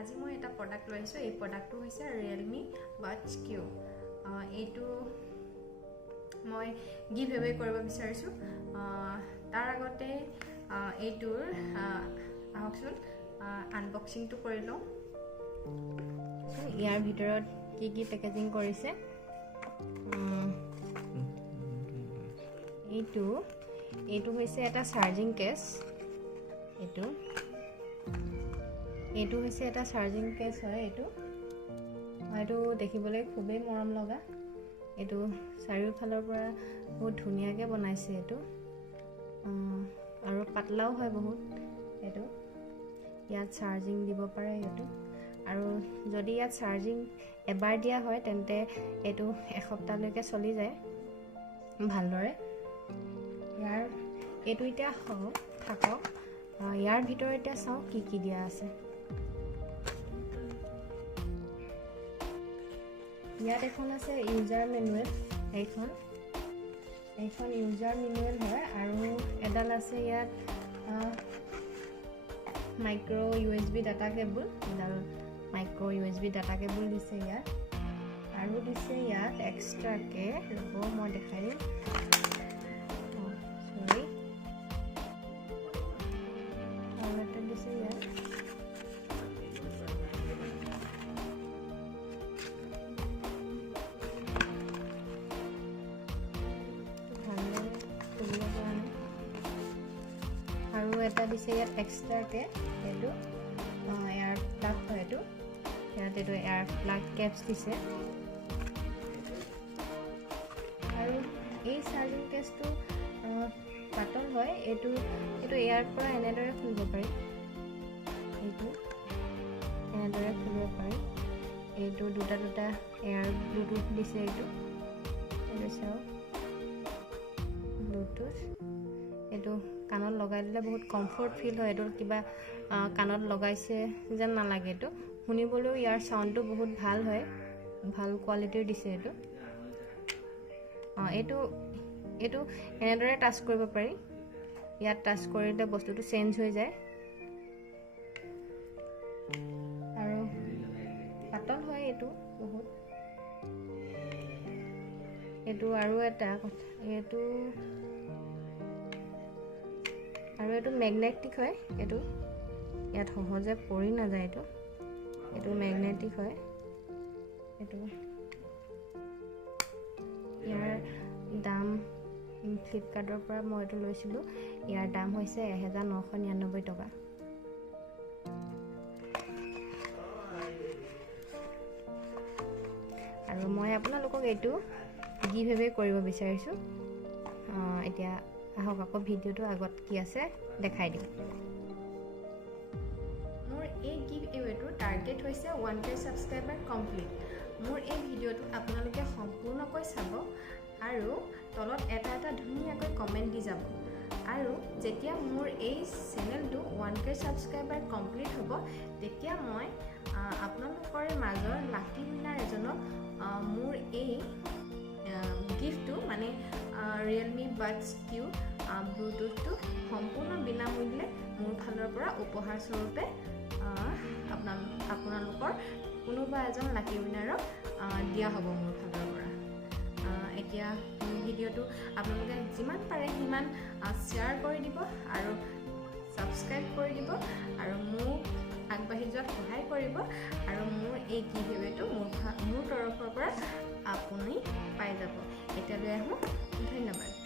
আজি মই এটা প্ৰডাক্ট লৈছো এই প্ৰডাক্টটো হৈছে Realme Buds Q এইটো মই গিভ এৱে কৰিব বিচাৰিছো তাৰ আগতে এইটোৰ আহকচোন আনবক্সিংটো কৰি লওঁ ইয়াৰ ভিতৰত কি পেকেজিং কৰিছে এইটো হৈছে এটা চাৰ্জিং কেছ এইটো হৈছে এটা চাৰ্জিং কেছ হয় এইটো দেখিবলৈ খুবেই মৰম লগা এইটো চাৰিওফালৰ পৰা বহুত ধুনীয়াকৈ বনাইছে এইটো আৰু পাতলাও হয় বহুত এইটো ইয়াত চাৰ্জিং দিব পাৰে এইটো আৰু যদি ইয়াত চাৰ্জিং এবাৰ দিয়া হয় তেন্তে এইটো এসপ্তাহলৈকে চলি যায় ভালদৰে এইটো এতিয়া থাকক ইয়াৰ ভিতৰত এতিয়া চাওঁ কি দিয়া আছে ইয়াত এখন আছে ইউজাৰ মেনুৱেল এইখন ইউজাৰ মেনুৱেল হয় আৰু এডাল আছে ইয়াত মাইক্ৰ' USB ডাটা কেবল এডাল মাইক্ৰ' USB ডাটা কেবল দিছে ইয়াত আৰু দিছে ইয়াত এক্সট্ৰাকে ৰ'ব মই দেখাই দিম সৰি আৰু এটা দিছে ইয়াত আৰু এটা দিছে ইয়াত এক্সট্ৰাকে এইটো এয়াৰ প্লাগ হয় ইয়াত এইটো এয়াৰ প্লাগ কেপছ দিছে আৰু এই চাৰ্জিং কেছটো পাতল হয় এইটো এয়াৰ পৰা এনেদৰে খুলিব পাৰি এইটো দুটা এয়াৰ ব্লুটুথ দিছে এইটো চাওক ব্লুটুথ এইটো কাণত লগাই দিলে বহুত কমফৰ্ট ফিল হয় এইটো কিবা কাণত লগাইছে যেন নালাগে এইটো শুনিবলৈও ইয়াৰ সাউণ্ডটো বহুত ভাল হয় ভাল কোৱালিটিৰ দিছে এইটো এনেদৰে টাচ কৰিব পাৰি ইয়াত টাচ কৰিলে বস্তুটো চেঞ্জ হৈ যায় আৰু পাতল হয় এইটো বহুত আৰু এটা কথা এইটো মেগনেটিক হয় ইয়াত সহজে পৰি নাযায় এইটো মেগনেটিক হয় ইয়াৰ দাম ফ্লিপকাৰ্টৰ পৰা মই এইটো লৈছিলোঁ ইয়াৰ দাম হৈছে 1999 টকা আৰু মই আপোনালোকক এইটো গিভ এৱে কৰিব বিচাৰিছোঁ এতিয়া আহক আকৌ ভিডিঅ'টো আগত কি আছে দেখাই দিম মোৰ এই গিভ এৱেটোৰ টাৰ্গেট হৈছে 1K ছাবস্ক্ৰাইবাৰ কমপ্লিট মোৰ এই ভিডিঅ'টো আপোনালোকে সম্পূৰ্ণকৈ চাব আৰু তলত এটা ধুনীয়াকৈ কমেণ্ট দি যাব আৰু যেতিয়া মোৰ এই চেনেলটো 1K ছাবস্ক্ৰাইবাৰ কমপ্লিট হ'ব তেতিয়া মই আপোনালোকৰ মাজৰ লাকি উইনাৰ এজনক মোৰ এই গিফ্টটো মানে Realme Buds Q ব্লুটুথটো সম্পূৰ্ণ বিনামূল্যে মোৰ ফালৰ পৰা উপহাৰ স্বৰূপে আপোনালোকৰ কোনোবা এজন লাকি উইনাৰক দিয়া হ'ব মোৰ ফালৰ পৰা এতিয়া ভিডিঅ'টো আপোনালোকে যিমান পাৰে সিমান শ্বেয়াৰ কৰি দিব আৰু ছাবস্ক্ৰাইব কৰি দিব আৰু মোক আগবাঢ়ি যোৱাত সহায় কৰিব আৰু মোৰ এই গিভ এৱেটো মোৰ তৰফৰ পৰা আপুনি পাই যাব এতিয়ালৈ আহোঁ ধন্যবাদ